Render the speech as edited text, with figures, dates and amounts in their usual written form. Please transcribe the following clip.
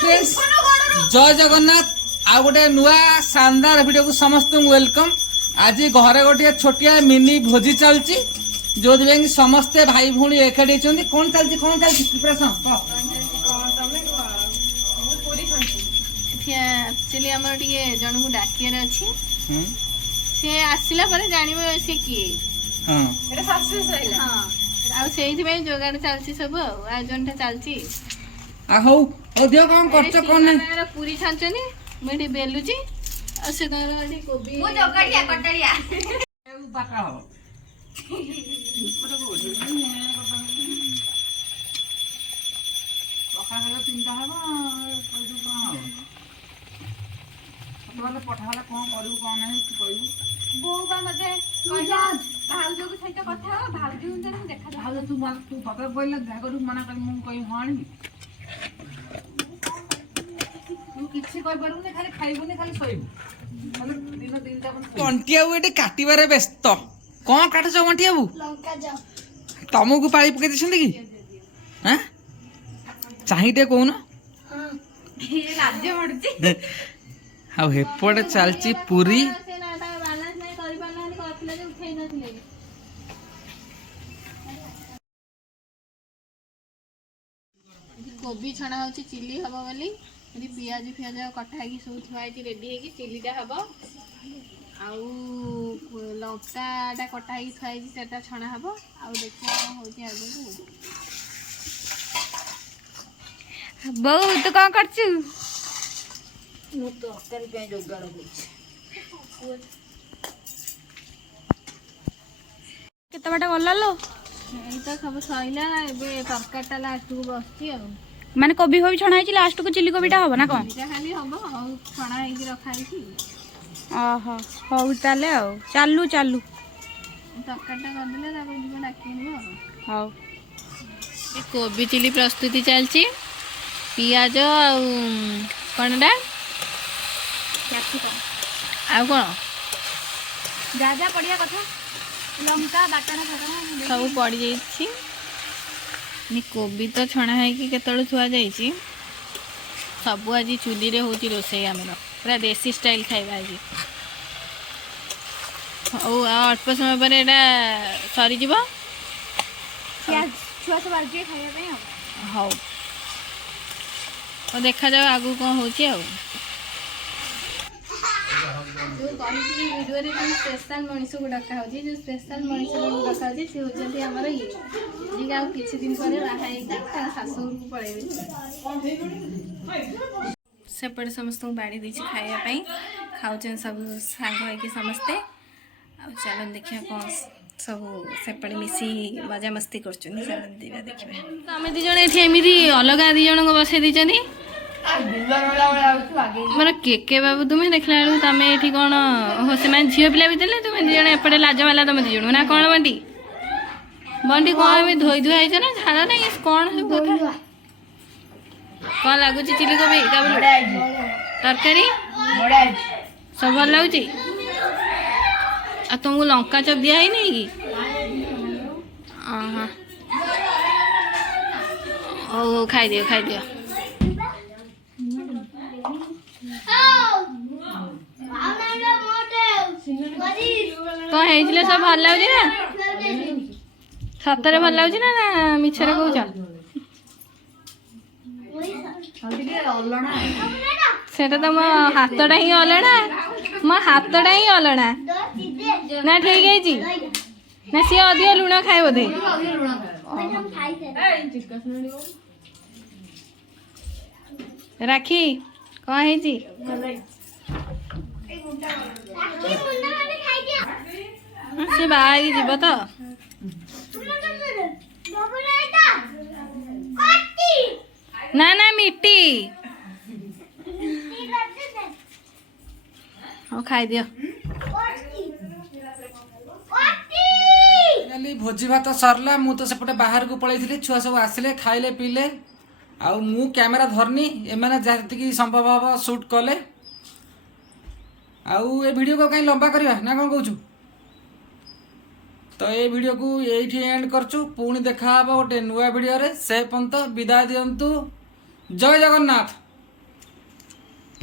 Friends जय जगन्नाथ आ गोटे नुआ शानदार वीडियो को समस्त वेलकम। आज घरे गोटे छोटिया मिनी भोजी चलची जो समस्ते भाई भौणी एकाठी कौन चलती प्रिपरेशन एक्चुअली आम जन को डाकियार अच्छी सी आसला जानवे सी किए जोगाड़ चलती सब आयोजन चलती कौन कर पूरी छानी मुझे बेलुची से कोबी पठाला कौन करू कौन नहीं कहू बो मते भाउज को सहित कथा भाउज देखा भाउज तू तू पता बोल करू मना कर मु कही हाणी तू किछि कहि परबुने खाली खाइबुने खाली सोइबु खाली दिन दिन ता कंटिया एटे काटिबारे व्यस्त कौन काट छ कंटिया बु लंका जा तमको पाळी पके दिसंती कि हैं चाहिटे कोन हां ये राज्य मडची हाउ हेपडे चलची पूरी कोबी छणा होची चिली हबो बोली यदि पियाज फियाज कटा है सब थुआई रेडी है चिलीटा हम आउ लंकाटा कटा है थुआई सेटा छणा हम आउ देखिए कौन हो बहु तो कौन करछु मु तो तरकारी पे जोगाड़ होछ केते बाटा गल्ला लो एई तो सब सइला एबे तरकारीटा लास्ट को बसची आ माने कोबी होबी छणा है लास्ट को चिली कोबीटा हो ना कोन खाली हम और छणा है रखा है ओहो हो ताले आ चालू चालू तरकारीटा कर देले तापर जीवन डाकिनी हो कोबी चिली प्रस्तुति चलची पियाज आ कोनडा कैप्सिकम आ कोन जा जा पड़िया कथा लंका बाटना फटना सब पड़ जाइछि कोबी तो छणा है कि केतळ थुआ जाइछि सब आज चुली रे होची रोसई आमर पूरा देसी स्टाइल खाइबा आज ओ अल्प समय पर एटा सरी जीव प्याज छुआ सब आज खाइबा पे हाउ तो देखा जाओ आगु कौन होची आ जो कहिली वीडियो रे कोन स्पेशल मनीष को डका होची जो स्पेशल मनीष को डका होची से होचंती हमर ये जी गाउ किछि दिन परे बाहा एकटा ता सासुर को पळेबे सेपटे समस्त बाड़ी दी खाइबा पई खाउचन सब सांग होय कि समस्ते आ चलन देखिया कौन सब सेपटे मिसी मजा मस्ती करचुनी चलन दिबा देखिबा हमें दी जण एठी एमिदी अलगा दी जण को बसे दिचनी मोर के बाबू तुम्हें देखला बेलू तुम ये कौन हो से झील पिला भी देले तुम्हें दिजण एपटे लाजवाला तुम दिजण ना कौन बंटी बंटी कौन धोई धुआ है ना झाड़ा ना कौन सब कथा कौन लगुच चिली कोबी तरकारी सब भल लगुच तुमको लंका चप दिया है नहीं कि ओ खाई दियो कौन है सब भल लगे ना सतरे भल लगे ना मिछरे कौच सेटा तो मो हाथटा ही अलणा मो हाथटा ही अलणा ना ठीक है ना सी अधिक लुण खाए बोधे राखी कौन है से बाहर जीव तो ना ना मिट्टी हाँ खाई दियो भोजी भात सरला मु तो सेपटे बाहर को पळैथिली छुआ सब आसिले खाइले पीले आउ मु कैमेरा धरनी एमाने जति संभव हम शूट कले आउ ए वीडियो को कहीं लंबा करवा ना कौन कहूँ तो ये वीडियो को यही एंड करचु पुणी देखा गोटे नुआ वीडियो रे से पर्यंत विदाय दियंतु जय जगन्नाथ।